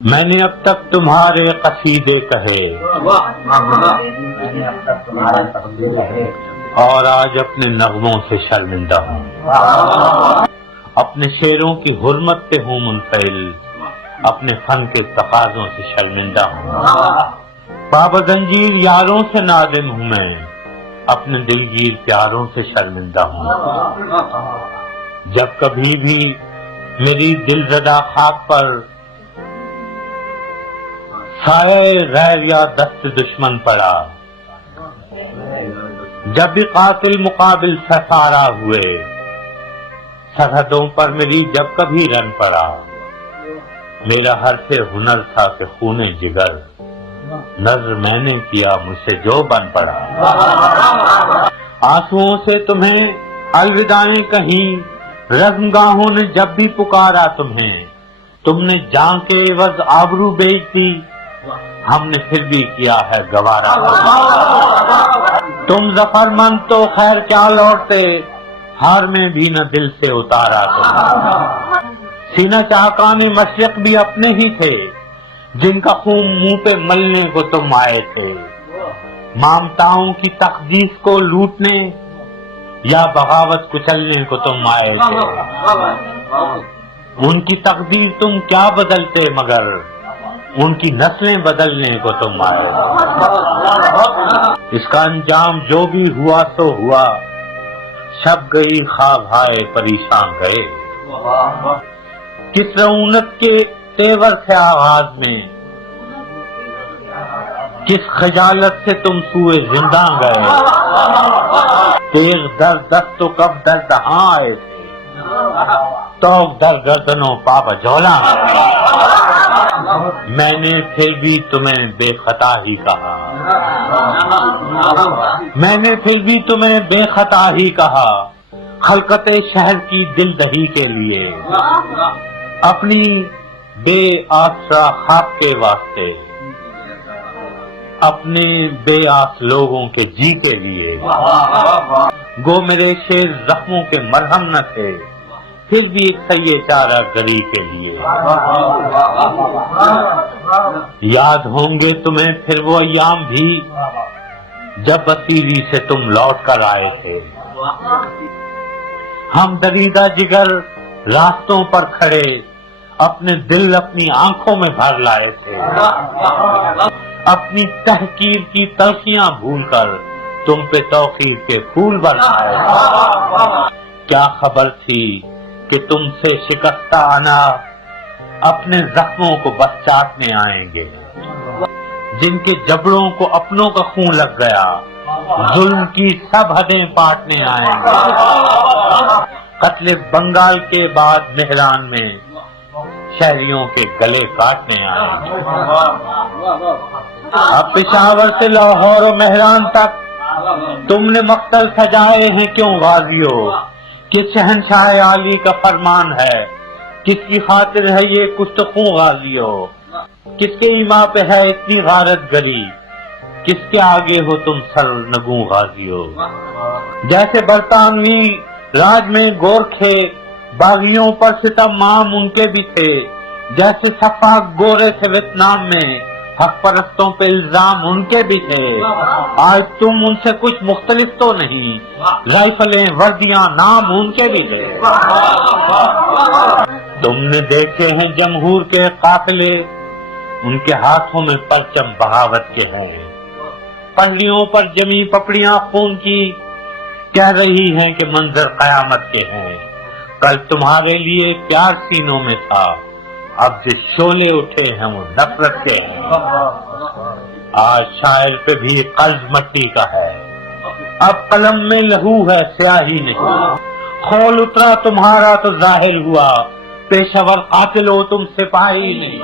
میں نے اب تک تمہارے قصیدے کہے اور آج اپنے نغموں سے شرمندہ ہوں، اپنے شعروں کی حرمت پہ ہوں منفعل، اپنے فن کے تقاضوں سے شرمندہ ہوں، بابا زنجیر یاروں سے نادم ہوں میں، اپنے دلگیر پیاروں سے شرمندہ ہوں۔ جب کبھی بھی میری دل زدہ خاک پر سایہ غیر یا دست دشمن پڑا، جب بھی قاتل مقابل سسارا ہوئے، سرحدوں پر میری جب کبھی رن پڑا، میرا حرف ہنر تھا کہ خون جگر، نظر میں نے کیا مجھ سے جو بن پڑا۔ آنسوؤں سے تمہیں الوداعیں کہیں، رزمگاہوں نے جب بھی پکارا تمہیں، تم نے جان کے عوض آبرو بیچ دی، ہم نے پھر بھی کیا ہے گوارا۔ تم ظفر مند تو خیر کیا لوٹتے، ہار میں بھی نہ دل سے اتارا تم۔ سینہ چاہکان مشرق بھی اپنے ہی تھے، جن کا خون منہ پہ ملنے کو تم آئے تھے، مامتاؤں کی تقدیس کو لوٹنے یا بغاوت کچلنے کو تم آئے تھے۔ ان کی تقدیر تم کیا بدلتے مگر ان کی نسلیں بدلنے کو تم آئے۔ اس کا انجام جو بھی ہوا تو ہوا، شب گئی خواب ہائے پریشان گئے۔ کس رعونت کے تیور تھے آغاز میں، کس خجالت سے تم سوئے زندہ گئے، تیغ در دست تو کب در دہاں آئے تھے، تو در گردنوں پا جولا۔ میں نے پھر بھی تمہیں بے خطا ہی کہا، میں نے پھر بھی تمہیں بے خطا ہی کہا، خلقت شہر کی دل دہی کے لیے، اپنی بے آسرا خاک کے واسطے، اپنے بے آس لوگوں کے جی کے لیے۔ گو میرے شعر زخموں کے مرہم نہ تھے، پھر بھی ایک سیے چارہ گری کے لیے۔ یاد ہوں گے تمہیں پھر وہ ایام بھی، جب اسیری سے تم لوٹ کر آئے تھے، ہم دریدہ جگر راستوں پر کھڑے، اپنے دل اپنی آنکھوں میں بھر لائے تھے، اپنی تحقیر کی تلخیاں بھول کر تم پہ توقیر کے پھول برسائے تھے۔ کیا خبر تھی کہ تم سے شکستہ انا اپنے زخموں کو بس چاٹنے آئیں گے، جن کے جبڑوں کو اپنوں کا خون لگ گیا، ظلم کی سب حدیں پاٹنے آئیں گے۔ قتل بنگال کے بعد مہران میں شہریوں کے گلے کاٹنے آئیں گے۔ اب پشاور سے لاہور و مہران تک تم نے مقتل سجائے ہیں کیوں غازیوں، کس شہنشاہ عالی کا فرمان ہے، کس کی خاطر ہے یہ کچھ تو خوں غازیوں، کس کے ایما پہ ہے اتنی غارت گری، کس کے آگے ہو تم سر نگوں غازیوں۔ جیسے برطانوی راج میں گورکھے باغیوں پر ستم عام ان کے بھی تھے، جیسے سفاک گورے تھے ویتنام میں، حق پرستوں پہ الزام ان کے بھی تھے۔ آج تم ان سے کچھ مختلف تو نہیں، رائفلیں وردیاں نام ان کے بھی تھے۔ تم نے دیکھے ہیں جمہور کے قافلے، ان کے ہاتھوں میں پرچم بغاوت کے ہیں، پنڈلیوں پر جمی پپڑیاں خون کی، کہہ رہی ہیں کہ منظر قیامت کے ہیں۔ کل تمہارے لیے پیار سینوں میں تھا، اب جو شعلے اٹھے ہیں وہ نفرت کے ہیں۔ آج شاعر پہ بھی قرض مٹی کا ہے، اب قلم میں لہو ہے سیاہی نہیں، خول اترا تمہارا تو ظاہر ہوا، پیشہ ور قاتل ہو تم سپاہی نہیں۔